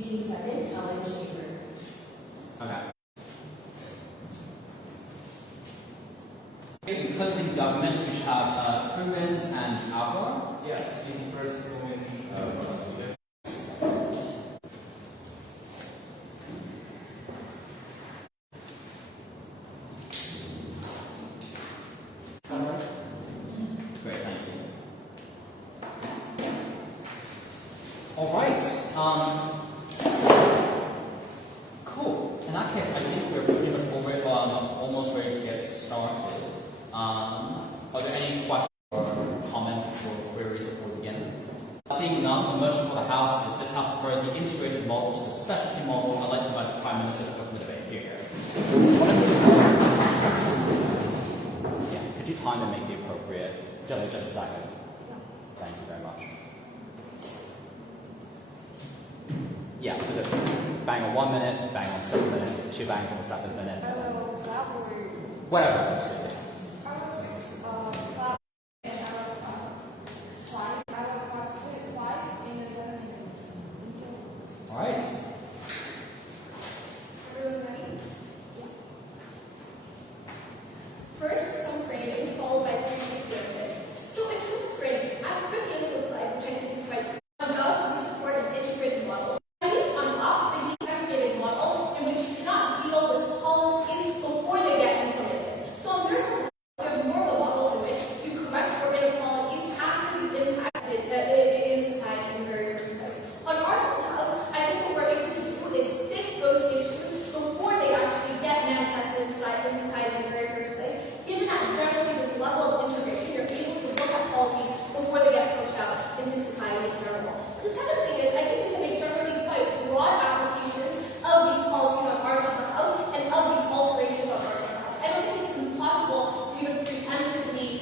Speaking second, Helen Schaefer. Okay. In closing government, we have Prudence and Alvaro. Yeah, speaking first, Great, thank you. All right. Cool. In that case, I think we're pretty much almost ready to get started. Are there any questions or comments or queries before we begin? Seeing none, the motion for the House is this House prefers the integrated model to the specialty model. I'd like to invite the Prime Minister to open the debate here. Yeah, could you time and make the appropriate? Just a second. Thank you very much. Yeah, so just bang on 1 minute, bang on 6 minutes, 2 bangs on the 7th minute. Whatever. All right. First, some framing, followed by 360 objectives. So in terms of framing, as per the Infoslide, which I think is quite above, we support an integrated model. On up, the integrated model in which you cannot deal with policies before they get implemented. So therefore, there's more of a model in which you correct for inequalities after you've impacted in society in the very first place. On our side of the house, I think what we're able to do is fix those issues before they actually get manifested in society in the very first place. Given that generally this level of integration, you're able to look at policies before they get pushed out into society in general. The second thing is, I think we can make generally quite broad applications of these policies on our side of the house and of these alterations on our side of the house. I don't think it's impossible for you to preemptively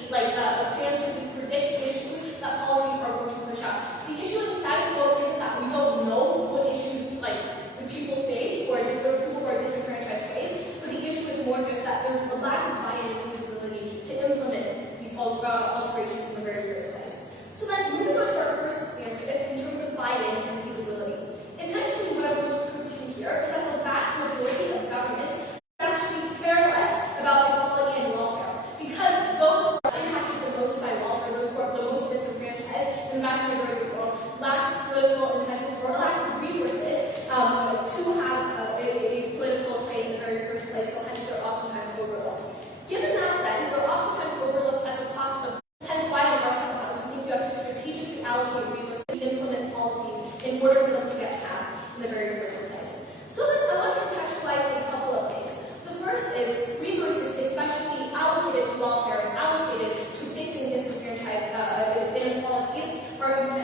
predict issues that policies are going to push out. The issue of the status quo isn't that we don't know what issues the people face or people who are disenfranchised face, but the issue is more just that there's a lack of buy-in and feasibility to implement these alterations in the very first place. So then moving on to our first example in terms of buy-in and feasibility. Essentially what I want to prove to you here is that the vast majority of governments actually care less about equality and welfare, because those who are impacted the most by welfare, those who are the most disenfranchised in the vast majority of the world, lack political incentives or lack of resources to have a political say in the very first place, so hence they're oftentimes overlooked. Given that they're oftentimes overlooked at the cost of, hence why on our side of the house, we think you have to strategically allocate resources to implement policies in order for them to get passed in the very first place. So then I want to contextualize a couple of things. The first is resources, especially allocated to welfare and allocated to fixing disenfranchised inequalities, are incredibly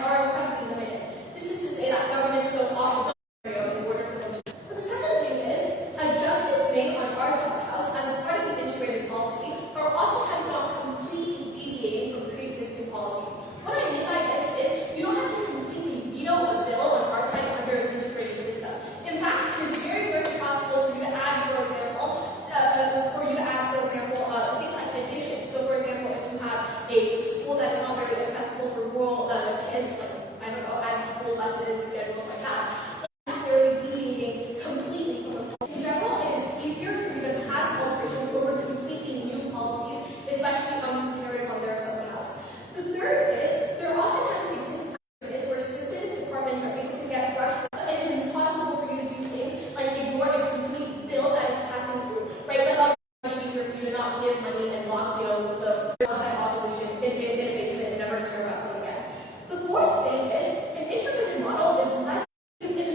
limited. This is to say that governments don't often in order for them to. But the second thing is, adjustments made on our side of the house as a part of the integrated policy are oftentimes not completely deviating from pre-existing policy. What I mean by this is, you don't have to completely veto a bill on our side under an integrated system. In fact, it is very, very possible for you to add, for example, things like additions. So, for example, if you have a school that is not very accessible for rural kids, add school buses, schedules like that. Necessarily deviating completely from the policy. In general, it is easier for you to pass alterations over completely new policies, especially compared on their side of the house. The third is, there oftentimes exist instances where specific departments are able to get rushed. It is impossible for you to do things like ignore a complete bill that is passing through, right? But it's much easier for you to not give money and lock the outside opposition in a basement and never care about them again. The fourth thing is, an integrated model is not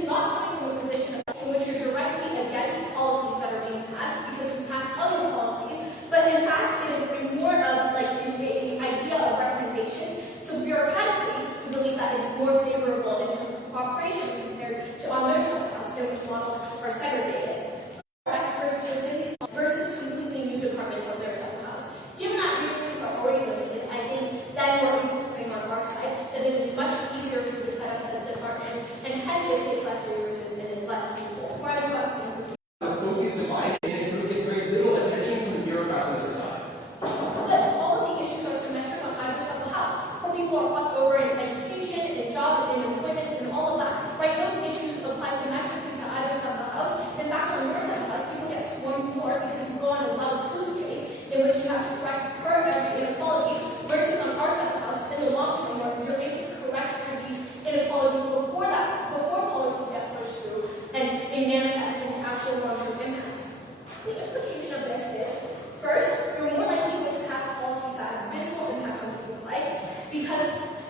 coming from a position in which you're directly against policies that are being passed because you pass other policies, but in fact it is more of the idea of recommendations. So bureaucratically, we believe that it's more favorable in terms of cooperation compared to on their side of the house, in which models are segregated. Experts within these versus completely new departments on their side of the house. Given that resources are already limited, I think that we're able to claim on our side that it is much easier for you to set up set departments, and hence it takes less resources and is less useful. For everyone else, focus divided and gets very little attention from the bureaucrats on the other side. But all of the issues are symmetric on either side of the house. Some people are fucked over in education, in job,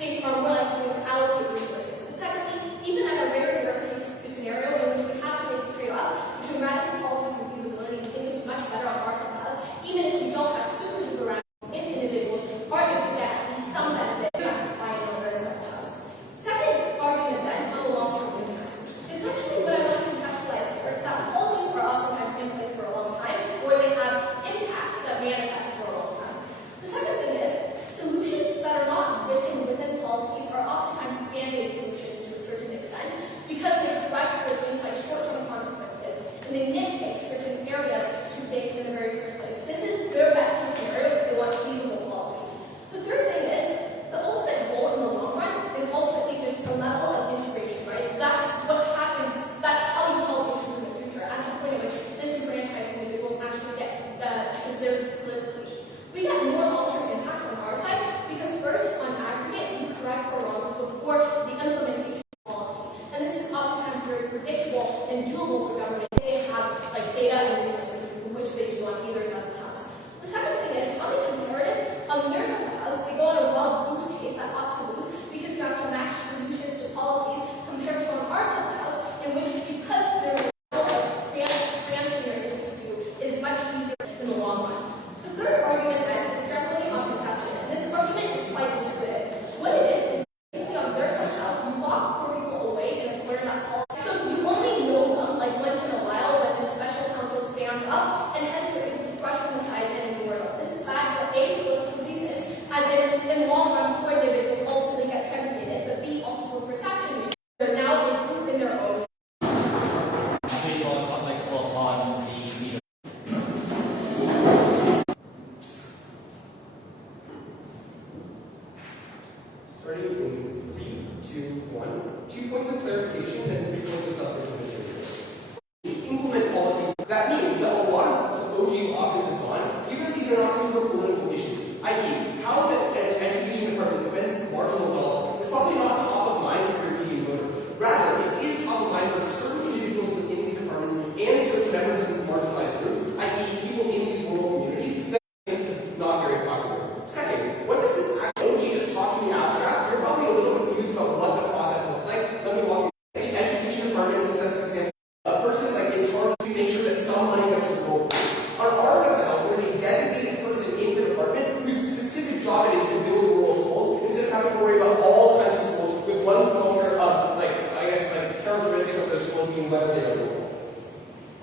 states are more likely to allocate resources. But secondly, even at a rare diversity scenario in which we have to make a trade-off between radical policies and feasibility, we think it's much better on our side of the house, even if we don't have super duper radicals, if individuals are able to get at least some benefit by on the other side of the house. Second argument then is the long-term impact. Essentially, what I want to contextualize here is that policies are oftentimes in place for a long time, or they have impacts that manifest for a long time. The second thing is, solutions that are not written within policies are oftentimes band-aid solutions to a certain extent because they correct for things like short-term consequences and they nitpick certain areas to fix in the very first place. This is their best case scenario if they want feasible policies. The third thing is, the ultimate goal in the long run is ultimately just a level of integration, right? That's what happens, that's how you solve issues in the future, at the point at which disenfranchised individuals actually get considered politically. We get more long-term impact on our side because first, on aggregate, we correct for wrongs before the implementation of policy. And this is oftentimes very predictable and doable for governments if they have like data and resources, which they do on either side of the house. The second thing is, on the comparative, on their side of the house, they go on a well-boost case that ought to lose because you have to match solutions to policies compared to on our side of the house, in which because there is a level of preemption you're able to do, it is much easier in the long run. The third argument then is generally on perception, and this argument is quite intuitive. What it is basically on their side of the house, you lock poor people away in a corner that policy. So you only know them like once in a while when the special counsel stands up, and hence you're able to brush them aside and ignore them. This is bad for A, political reasons, as in the long run, poor individuals ultimately get segregated, but B, also for perception reasons. They're now a group in their own. Actually, so I'd like to call upon the leader. Starting in 3, 2, 1. 2 points of clarification and 3 points of substantive material. Implement policy. That means that a lot of OG's office is gone, even if these are not super political issues. I.e., how the education department spends its marginal dollar is probably not top of mind for your median voter. Rather, it is top of mind for certain individuals within these departments and certain members of these marginalized groups, i.e., people in these rural communities, that this is not very popular. Second, what does this OG just talks in the abstract? You're probably a little confused about what the process looks like. Let me walk you through. The education department says, for example, a person like in charge to make sure that some money gets enrolled. On our side of the house, there's a designated person in the department whose specific job it is to build rural schools instead of having to worry about all kinds of schools with one small characteristic of those schools being whether they are rural.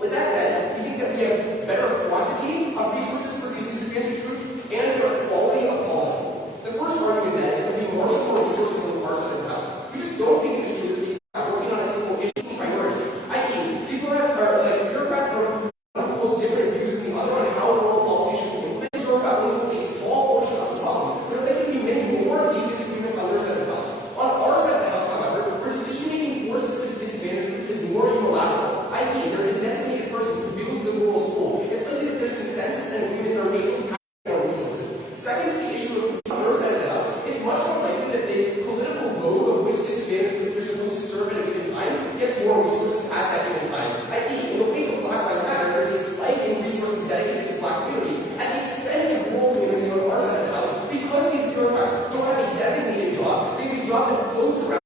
With that said, we think that we have better quantity of resources for these disadvantaged groups and better quality of policy. The first argument then is that we marshal more resources on the far side of the house. We just don't think it is true that we are working on a single issue priority. I.e., bureaucrats are hold different views than the other on how rural policy should be implemented. The bureaucrat only holds a small portion of the problem. There are likely to be many more of these disagreements on their side of the house. On our side of the house, however, where decision-making for specific disadvantaged groups is more unilateral. I.e., there is a designated person who builds the rural school. It's likely that there's consensus and agreement that are able to have their resources. Second is the issue of on their side of the house. It's much more likely that the political vote of which disadvantaged group you're supposed to serve at a given time gets more resources at that given time. I.e., in the wake of Black Lives Matter, there's a spike in resources dedicated to Black communities at the expense of rural communities on our side of the house because these bureaucrats don't have a designated job. They have a job that floats around.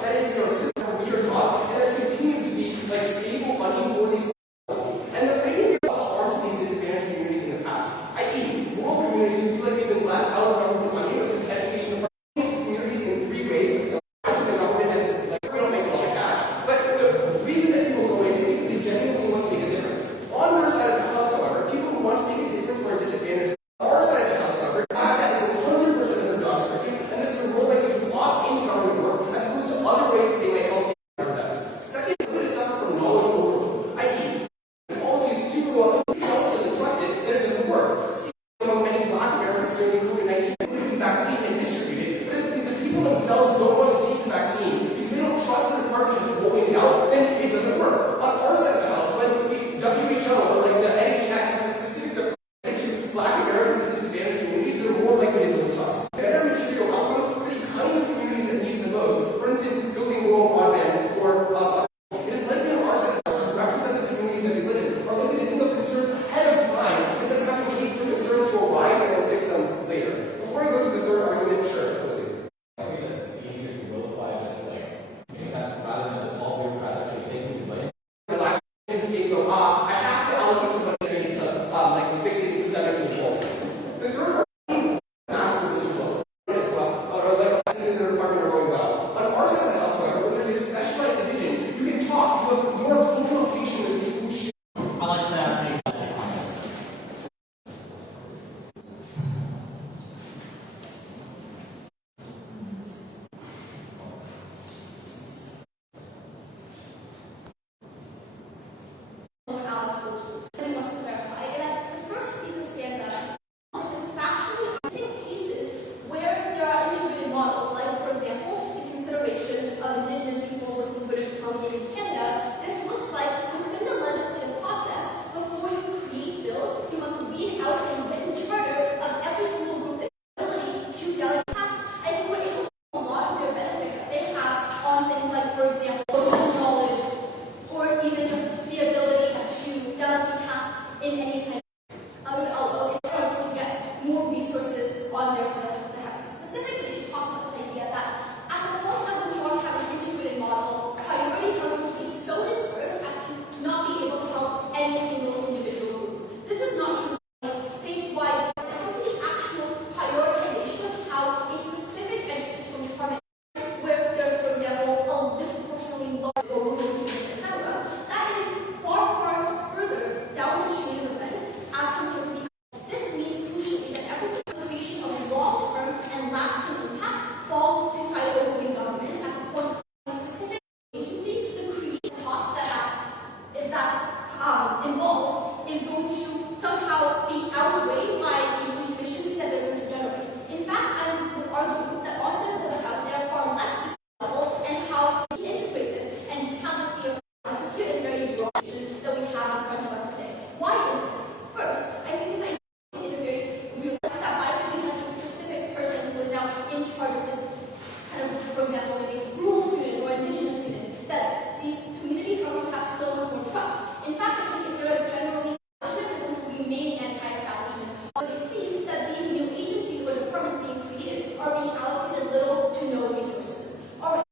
That is, they are a weird job, and there's continuing to be like stable funding for these policies. And the framing here has harm to these disadvantaged communities in the past. I.e., rural communities who feel like they've been left out of government funding, like the education department, these communities in 3 ways. The government has like we don't make a lot of cash, but the reason that people go in is because they genuinely want to make a difference. On their side of the house, however, people who want to make a difference for a disadvantaged. Our side of the house, however, have that as 100% of their job description, and this is a role like to opt into government work as opposed to other ways that they might help people out. Second, they're going to suffer from knowledge overload, i.e., this policy is super well doesn't trust it, then it doesn't work. See, among many Black Americans during the COVID-19 vaccine and distribute it, but if the people themselves don't want to take the vaccine because they don't trust the department that's rolling it out, then it doesn't work. On our side of the house, when the WHO or like the NHS has a specific department to Black Americans and disadvantaged communities, they're more likely to build trust. Better material outcomes for the kinds of communities that need the most. For instance, building rural broadband or it is likely on our side of the house to represent the communities that we live in, are likely to think of concerns ahead of time instead of having to wait for concerns to arise and we'll fix them later. Before I go to the third argument, sure, totally. for example, maybe rural students or indigenous students, that these communities are going to have so much more trust. In fact, I think if you're generally going to remain anti-establishment, they see that these new agencies or departments being created are being allocated little to no resources. All right.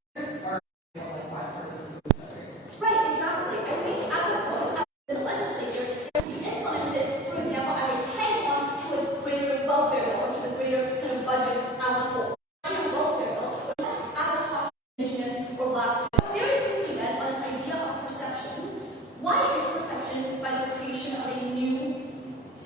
Right, exactly. I think apropos in the legislature to be implemented, for example, as a tag-on to a greater welfare bill or to a greater kind of budget as a whole. Higher welfare bill, which as a cost indigenous or black students. Very quickly then on this idea of perception. Why is perception by the creation of a new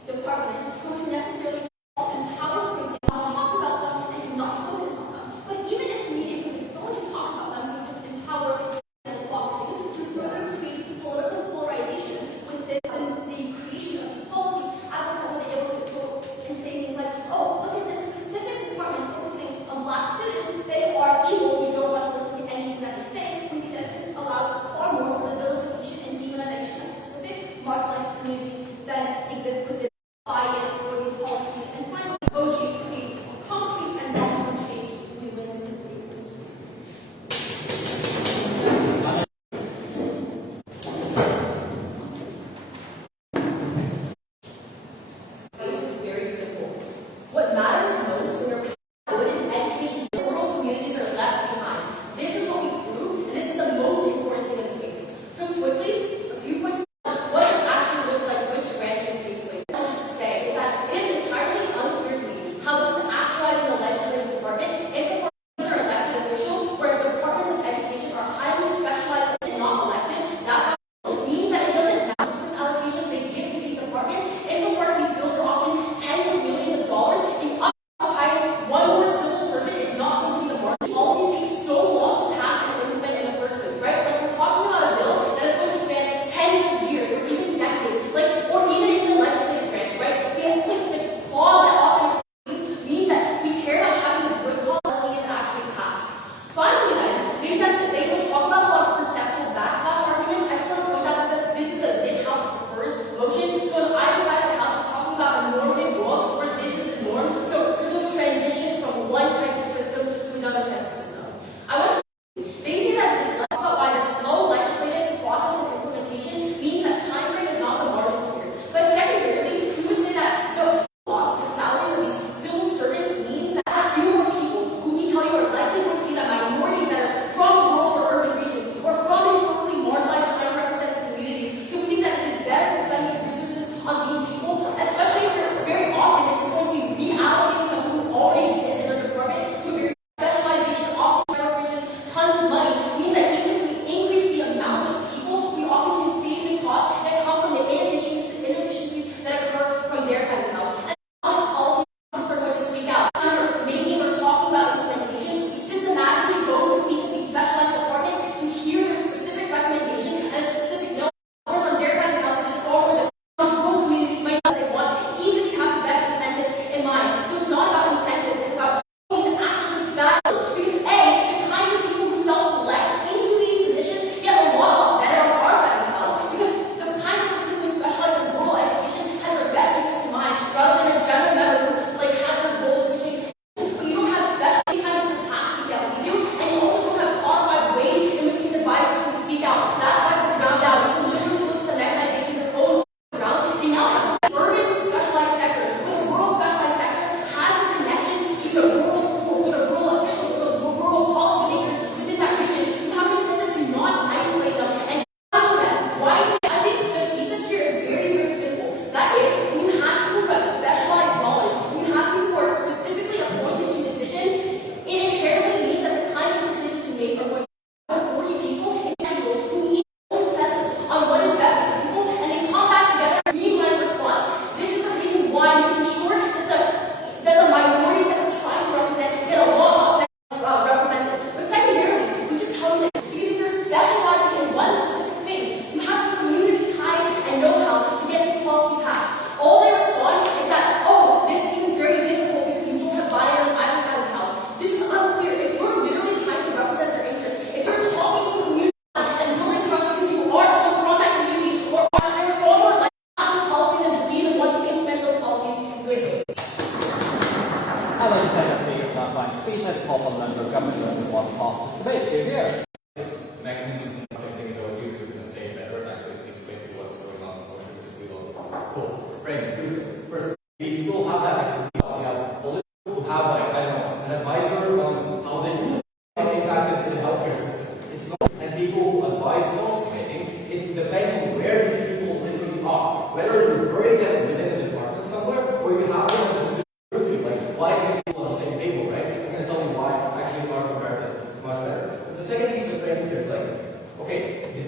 department going to necessarily empower, for example, talk about them and to not focus on them? But even if the media is going to talk about them, to just empower to further increase political polarization within the creation of these policies, Apple was able to go and say things like, oh, look at this specific department focusing on black students. They are evil. You don't want to listen to anything that they say.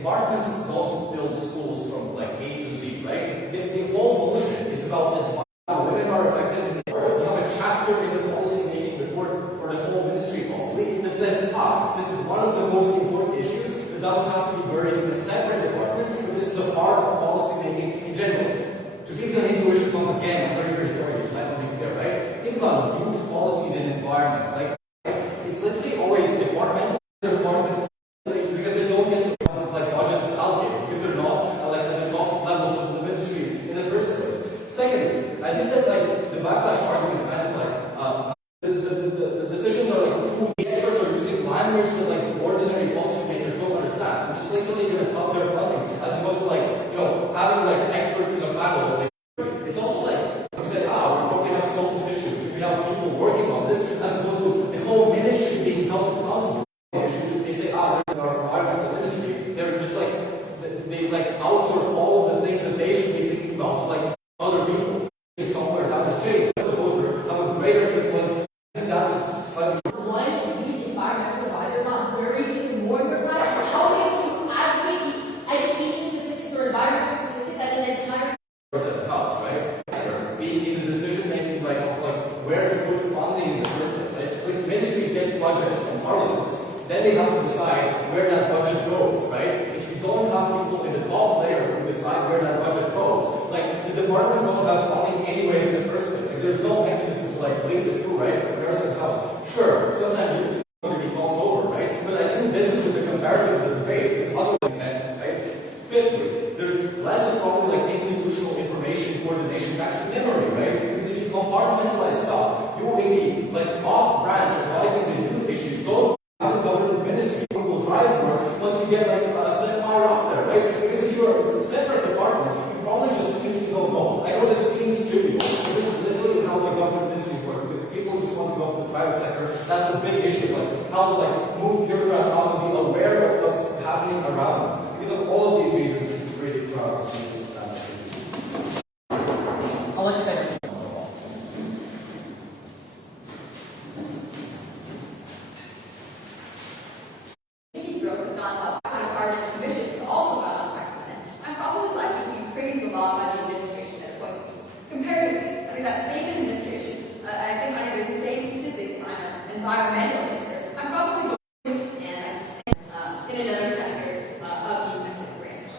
departments don't build schools from like A to Z, right? The whole motion is about women are effective. You have a chapter in the policy making report for the whole ministry probably that says, this is one of the most important issues that doesn't have to be buried in a separate department, but this is a part of policy making in general. To give you an intuition from again, I'm very, very sorry, I don't be clear, right? Think about youth policies and environment. Like, it's literally always departmental, because they don't get like budgets allocated, because they're not like at the top levels of the ministry in the first place. Secondly, I think that like the backlash argument kind of like the decisions are like who the experts are using language that like ordinary policymakers don't understand. I'm just literally going to cut their funding as opposed to like having like experts in a panel. Like, it's also like said, we probably have solved this issue. We have people working on this as opposed to the whole ministry being held accountable. They say, our environmental ministry, they're just like they like outsource all of the things that they should be thinking about to like other people somewhere down the chain. As opposed to have a greater influence. And that's slightly One, the environmental advisor not worried even more on your side. How are you able to aggregate the education statistics or environmental statistics at an entire house, right? Be in the decision making like of like where to put funding in the first place, right? Like ministries get budgets from parliaments, then they have to decide where that budget goes, right? If you don't have people in the top layer who decide where that budget goes, like the departments don't have funding anyways in the first place. Like there's no mechanism to like link the two, right? Comparison house. Sure, sometimes you're going to be called over, right? But I think this is with the comparative of the faith, because otherwise, right? Fifthly, there's less of probably like institutional information coordination back to memory, right? Because if you compartmentalize stuff, you will be like off branch advising the youth issues. Don't have a government ministry who will drive works once you get like a step higher up there, right? Because if it's a separate department, you probably just simply don't know. I know this seems trivial, but this is literally how the government ministries work. Because people just want to go to the private sector. That's a big issue, like how to like move bureaucrats out and be aware of what's happening around them. Because of all of these reasons, it's really drugs. I like that it's on the wall. Growth is not about kind of our commission, it's also about 5%. I'm probably likely to be praised a lot by the administration at a point. Comparatively, under that same administration, I think under the same statistics, I'm an environmental minister. I'm probably going in another sector of the executive branch.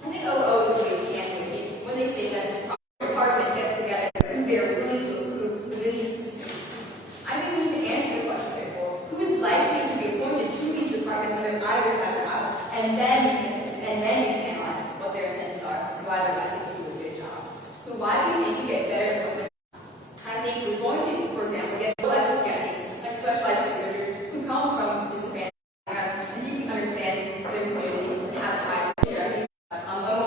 I think OO is really animated when they say that this department gets together who they're willing to approve within these statistics. I think we need to answer the question, therefore, who is likely to be appointed to these departments under either side of the house, and then analyze what their intents are and why they're likely to do a good job. So why do you think we get better equipment? I think we're going to, for example, get low-level candidates, like specialized researchers who come from disadvantaged backgrounds and deeply understand their communities and have the highest share.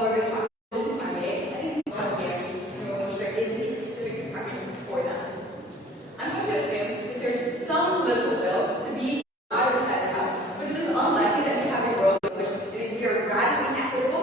We're going to talk about this time today. I think it's one of the guarantees which there isn't a specific department for them. I'm going to assume that there's some political will to be either side of the house, but it is unlikely that we have a world in which we are radically equitable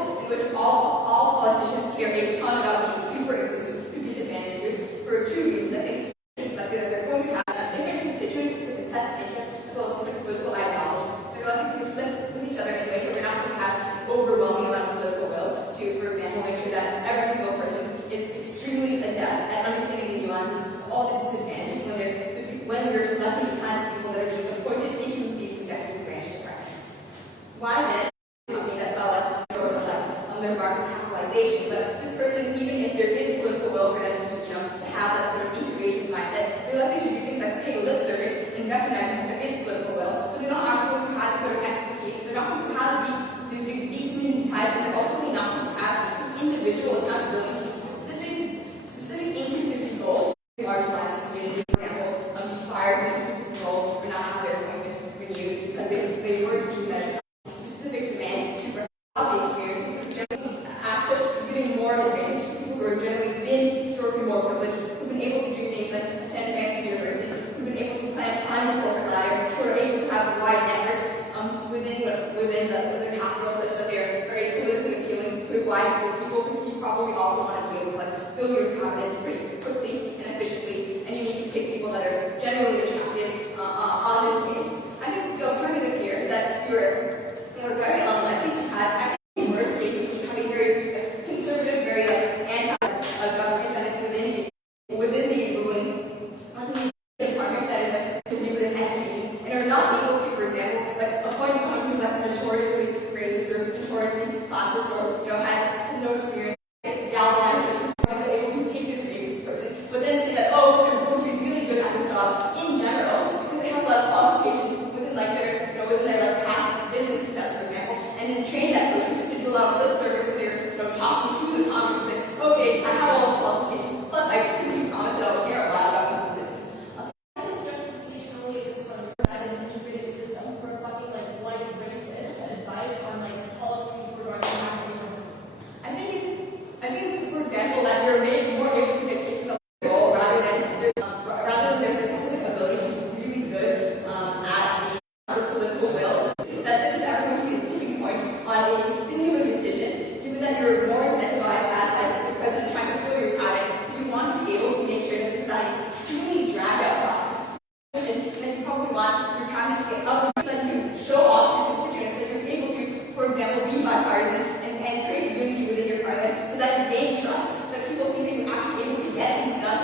example, like appointing someone who's like notoriously racist or notoriously classist or has no experience in galvanization, able to take this racist person, but then say that they're going to be really good at their job in general because they have a lot of qualifications within within their past business success, for example, and then train that person to do a lot of lip service when they're talking to the Congress and say, okay, I have all those qualifications, plus I can promise that I'll care a lot about people's citizens. This justification only exists on an integrated system for reflecting white racist advice on policies regarding African. I think, for example, that they're made more able to get cases of role rather than their specific ability to be really good at the political will. That this is ever going to be a tipping point on a singular decision, given that you're more incentivized as the president trying to fill your cabinet. You want to be able to make sure that this is not an extremely dragged out process. And then you probably want your cabinet to get up so that you show off your constituents that you're able to, for example, be bipartisan and create unity within your parliament so that you gain trust, that people think that you're actually able to get things done.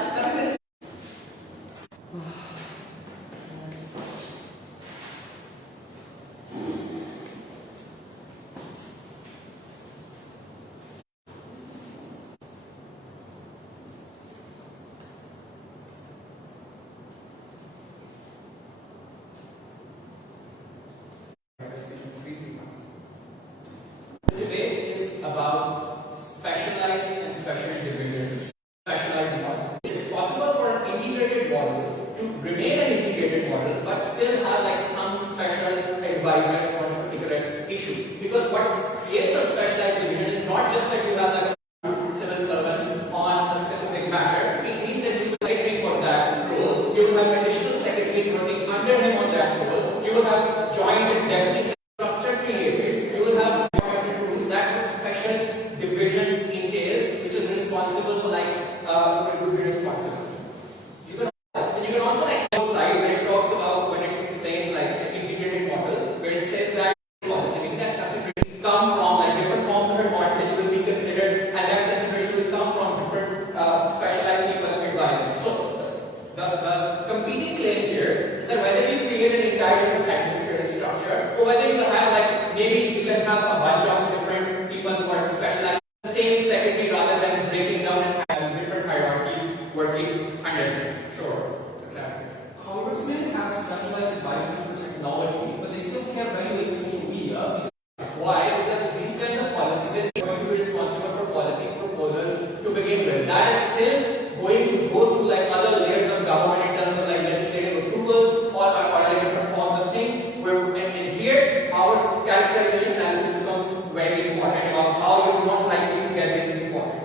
Today is about specialized and special divisions. Specialized model. It's possible for an integrated model to remain an integrated model but still have some special advisors on a particular issue. Because what creates a specialized division is not just that you have civil servants on a specific matter. It means that you will secretary for that role. You will have additional secretaries working under him on that role. You will have joint deputy structure created. You will have that's a special division entails, which is responsible for would be responsible. You can also slide when it talks about when it explains the integrated model, where it says that policy, meaning that consideration come from different forms of advantage will be considered, and that consideration will come from different specialized people advising. So the competing claim here is that whether you create an entire different administrative structure, or whether you have maybe you can have a bunch of different people who are specialized in the same secretary rather than breaking down and having different hierarchies working under them. Sure. Congressmen have specialized advisors for technology, but they still can't regulate social media. Why? Because these kinds of policies, they're going to be responsible for policy proposals to begin with. That is still going to go through other layers of government in terms of legislative approvals or different forms of things. And here, our characterization analysis becomes very important about how you're not likely to get this important.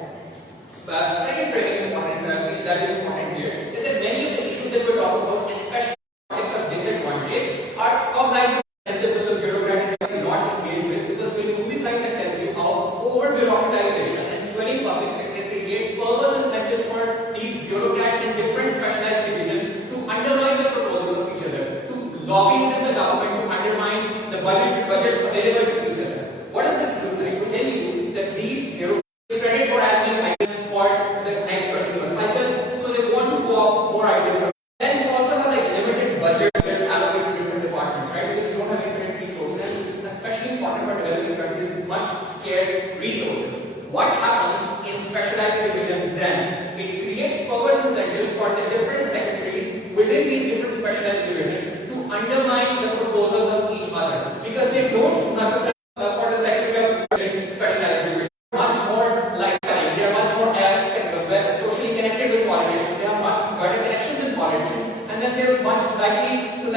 Second very important that is important here is that many of the issues that we're talking about, especially topics of disadvantage, are cognizant incentives of the bureaucrat not engaged with, because when you move the side that tells you how over bureaucratization and swelling public sector creates perverse incentives for these bureaucrats in different specialized divisions to undermine the proposals of each other, to lobby into the government to undermine the budgets available to each other. What does this look like? To tell you that these bureaucrats credit for as many items for the next particular cycles, so they want to go up more ideas. Then you also have limited budgets that's allocated to different departments, right? Because you don't have infinite resources, and it's especially important for developing countries with much scarce resources. What happens in specialized division then? It creates perverse incentives for the different secretaries within these different specialized divisions to undermine the proposals of each other, because they don't necessarily for the secretary of specialized division much more they are much more socially connected with politicians. They have much better connections with politicians, and then they are much likely to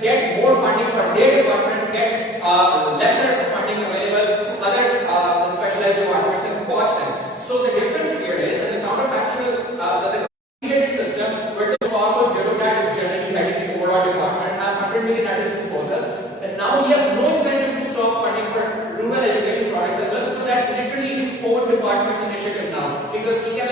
get more funding for their department, get lesser funding available to other specialized departments and cost them. So the difference here is that the counterfactual, the integrated system where the powerful bureaucrat is generally heading the overall department, has 100 million at his disposal, and now he has no incentive to stop funding for rural education projects as well, because that's literally his own department's initiative now. Because he can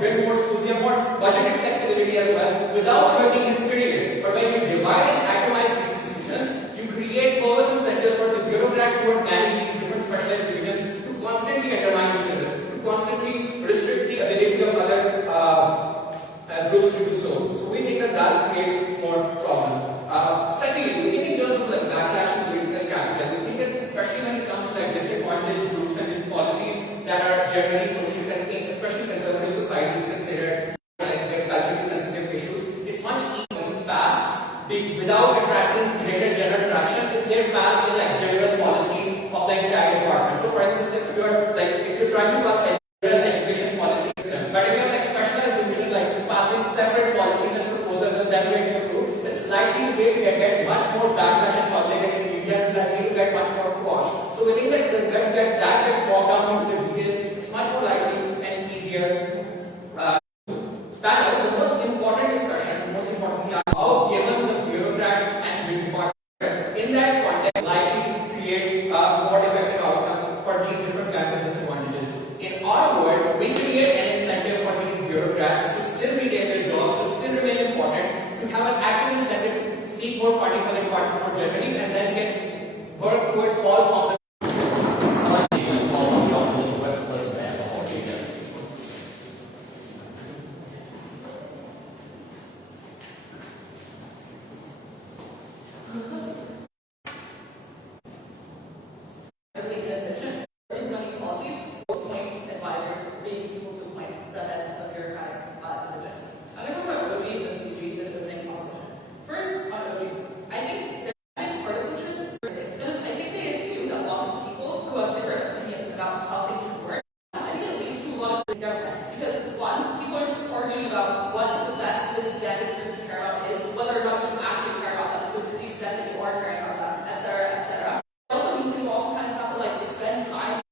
build more schools, he has more budgetary flexibility as well without hurting his career. But when you divide and atomize these decisions, you create perverse incentives for the bureaucrats who are managing these different specialized divisions to constantly undermine each other, to constantly restrict the ability of other groups to do so. So we think that creates more problems. Secondly, we think in terms of likely to create more effective outcomes for these different kinds of disadvantages. In our world, we create an incentive for these bureaucrats to still retain their jobs, to still remain important, to have an active incentive to seek more funding for the department more generally, and then get work towards all forms of really inefficient implementing policies, appoint advisors, maybe people to appoint the heads of bureaucratic divisions. I'm going to talk about OG and CG, the opening competition. First, on OG, I think there's a partisanship because I think they assume that lots of people who have different opinions about how things should work. I think it leads to a lot of the government because one, people are just arguing about what the best disadvantage group to care about is, whether or not you should actually care about that to the extent that you are caring about that, etc., etc. It also means that you oftentimes have to like spend time.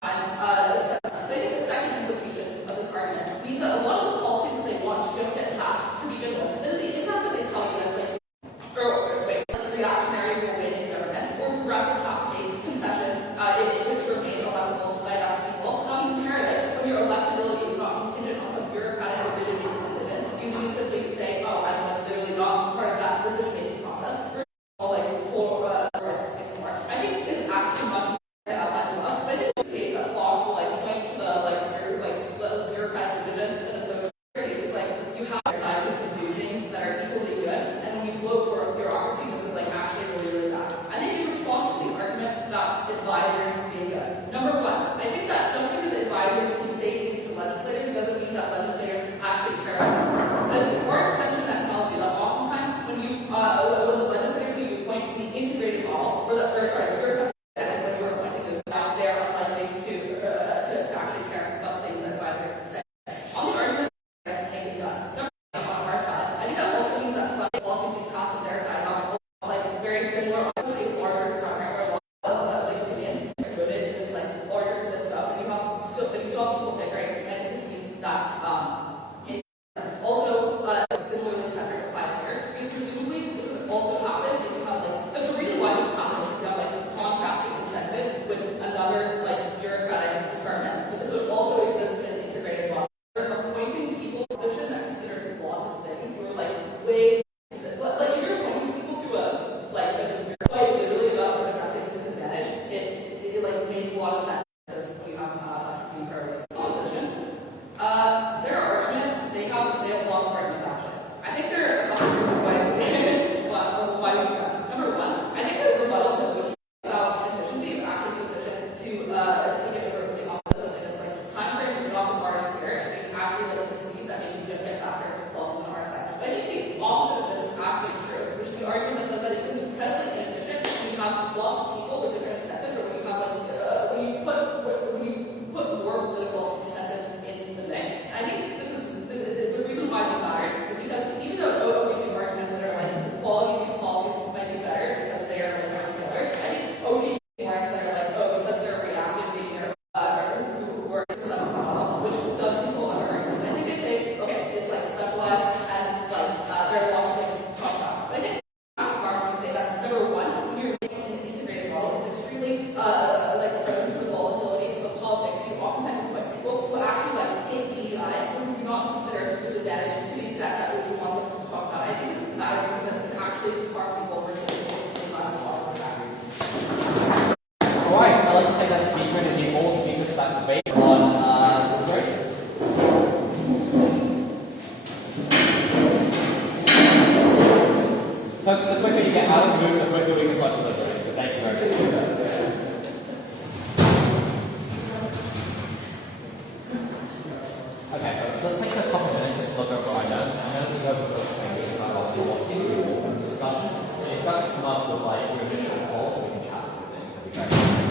But I think the second implication of this argument means that a lot of the policies that they want just don't get passed to begin with. That is the impact that they tell you that's like, reactionary will win in government, or progressive have to make concessions to remain electable by enough people. Now you compare it when your electability is not contingent on some bureaucratic decision-making decisions. You can simply say, oh, I'm like, literally not part of that decision-making process. Or like, I think it's actually much more but I think the case that Fox will like point to the bureaucratic division that is so crazy. It's like you have sides of producing that are equally good, and when you look for bureaucracy, this is like actually really, really bad. I think in response to the argument about advisors being good, number one, I think that just because advisors can say things to legislators doesn't mean that legislators actually care about it. There's a core extension that tells you that oftentimes when the legislators you appoint the integrated model, or bureaucracy. When you are appointing those now, they are unlikely to actually care about the things that advisors say. On the argument that anything done, on our side, I think that also means that funding policy being passed on their side has like very similar, obviously larger primary opinions are voted in this like larger system, and you still have people bickering, and it just means that also similarly separate applies here, because presumably this would also happen if you have like the reason why this happens is you have like contrasting incentives with another like bureaucratic department. But this would also exist in an integrated model. They're appointing people to a position that considers lots of things. We're like way like if you're appointing people to a literally about addressing disadvantage, it like makes a lot of sense as we have the priorities opposition. Their argument, they have lost arguments actually. I think there are a couple of reasons why we've done. Number one, I think the rebuttal to about inefficiency is actually sufficient to get over to the opposite. And it's like time frame is not the bar here, and we can actually like concede that maybe we don't get faster policies on our side. But I think the opposite of this is actually true, which is the argument that says that it can be incredibly inefficient when you have lots of people with different incentives, or when you have like when you put more political incentives in the mix. I think this is the reason why this matters is because even though OG arguments that are like the quality of these policies might be better because they are like working together, I think OG arguments that are like, oh, because they're reactive, being there who are some which does control other arguments. I think they say, okay, it's like specialized and like there are lots of things to talk about. But I think I'm say that number one, when you're making an integrated model, it's extremely like prone to the volatility of politics. You oftentimes put people who actually like hit DEI, who do not consider disadvantage to the extent that we want to talk about. I think this matters because it can actually harm people versus less positive factors. Alright, I'd like to take that speaker and give all speakers back debate on deliberation. Folks, the quicker you get out of the room, the quicker we can start deliberating. So thank you very much. Okay, folks, let's take a couple of minutes just to look over our notes. I'm going to leave over those things about also what's in the discussion. So you guys can come up with like your initial calls so we can chat through things. That'd be great.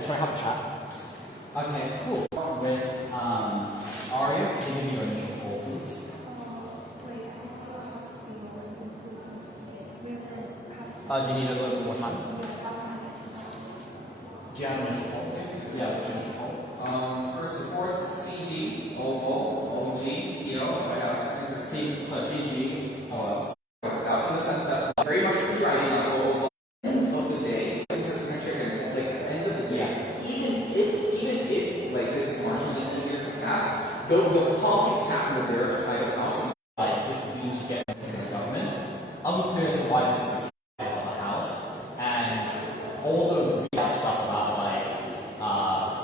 Should I have a chat? Okay, cool. With Aria, can you give me your initial call, please? Do you need a little bit more time? Do you have an initial call? Yeah, what's your initial call? First to fourth, CG, OO, OG, CO, I got a second. CG, Out in the sense that very much free writing like goals ends of the day. Interesting like at the end of the day. Even if like this is marginally easier to pass, the policies passed on the their side of the house. like this means you get into the government. Unclear as to why this is of the house, and all the real stuff about like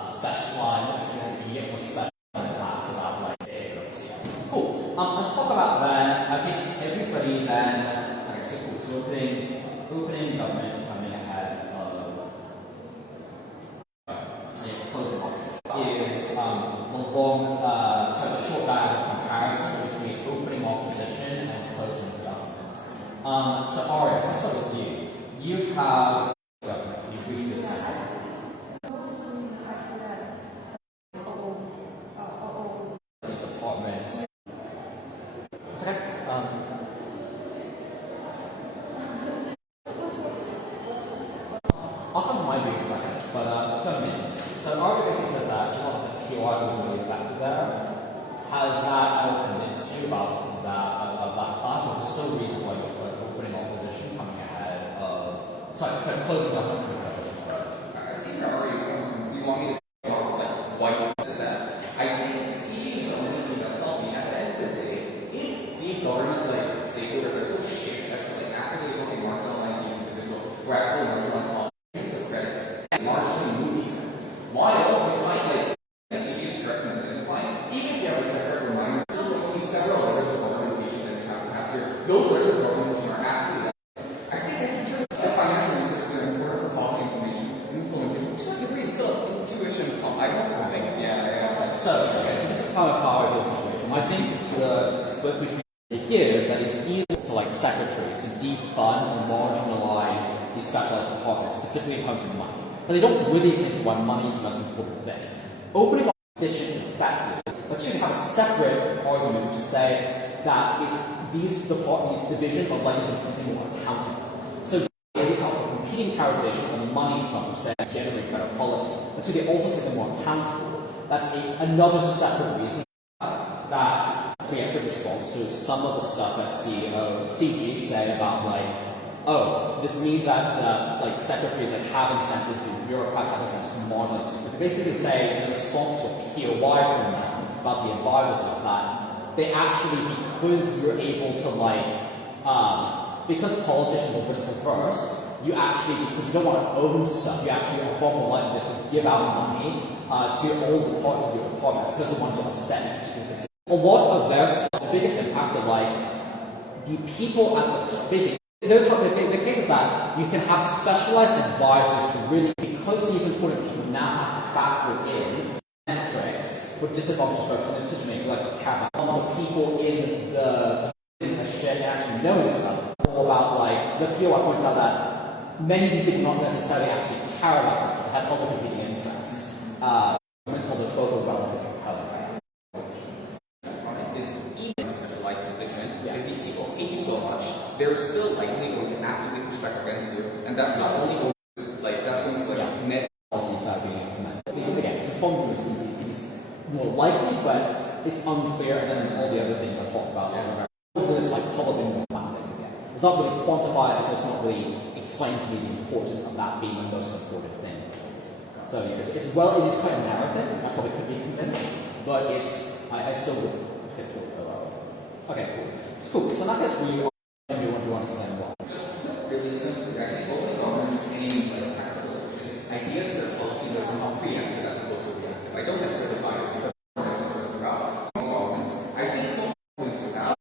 specialized or special about like efficacy. Cool. Let's talk about then. I think everybody then. Okay, so cool. So opening government coming ahead of closing opposition is the long, so the short diagram comparison between opening opposition and closing government. So Aria, let's start with you. You have government. You briefly explained. These departments. Okay. I'll come to my view in a second, but come in. So Aria basically says that a lot of the POI was really effective there. Has that ever convinced you about that class, or there's still reasons why you're opening opposition coming ahead of closing government coming ahead of? I see your argument. Do you want me to talk about like white that? I think CG is the only thing that tells me at the end of the day, if these government like stakeholders are so shit as to like actively helping marginalize these individuals, or actually marginalize the credits and marginally move these things. While despite like CG's direct implying, even if you have a separate reminder, there will be several letters of organization that you have to pass here. Those letters of organization are actually I think in terms of financial resources are important for policy implementation. To a degree, still intuition. I don't think. Yeah. So this is kind of how I feel the situation. I think the split between the give that is easy to like secretaries to defund or marginalize these specialized departments, specifically in terms of money. But they don't really think why money is the most important thing. Opening up efficient factors, but should have a separate argument to say that these divisions are likely to be something more accountable. So they have a competing characterization on the money front, say generate better policy, but so they also say they're more accountable. That's another separate reason that preemptive response to some of the stuff that CG say about like, oh, this means that like secretaries that have incentives, bureaucrats have incentives to marginalize. They basically say in response to a POI from them about the advisor stuff that they actually, because you're able to like, because politicians are risk averse, you actually, because you don't want to own stuff, you actually are far more likely just to give out money to all the parts of your departments because you want to upset it. A lot of their stuff, the biggest impacts are like the people at the basically. The case is that you can have specialized advisors to really, because these important people now have to factor in metrics for disadvantaged folks in decision making, like care about the people in the shed actually know this stuff, or about like the POI points out that many of these people not necessarily actually care about this, they have other competing interests. Until they're both relatively compelling. Is even specialized division, if these people hate you so much, they're still likely going to actively push back against you, and that's not only going to that's going to net policies that are being implemented. Again, responding is more likely, but it's unclear, and then all the other things I talked about. This like public funding again. It's not really quantified, it's not really explained to me the importance of that being the most important thing. So yeah, it is quite a marathon. I probably could be convinced, but I still would get to it. Okay, cool. It's cool. So in that case, we do understand what. Just really simply, I think open government is any like practical. It's this idea that their policies are somehow preemptive as opposed to reactive. I don't necessarily buy this because government is first about government. I think most governments without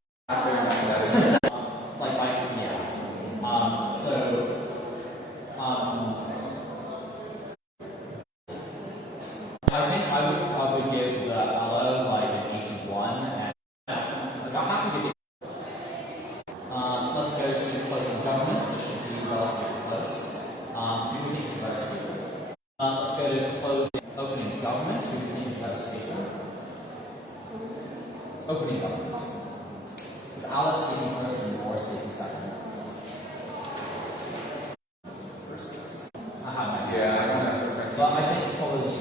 I think I would give the Allo like an 81, and like, I'm happy to give. Let's go to closing government, which should be relatively close. Who do we think is very sweet? Let's go to closing opening government. Who thinks has a speaker? Opening government. Is Alice speaking first and Laura speaking second? First. I have my Yeah, I don't know. Well, I think it's probably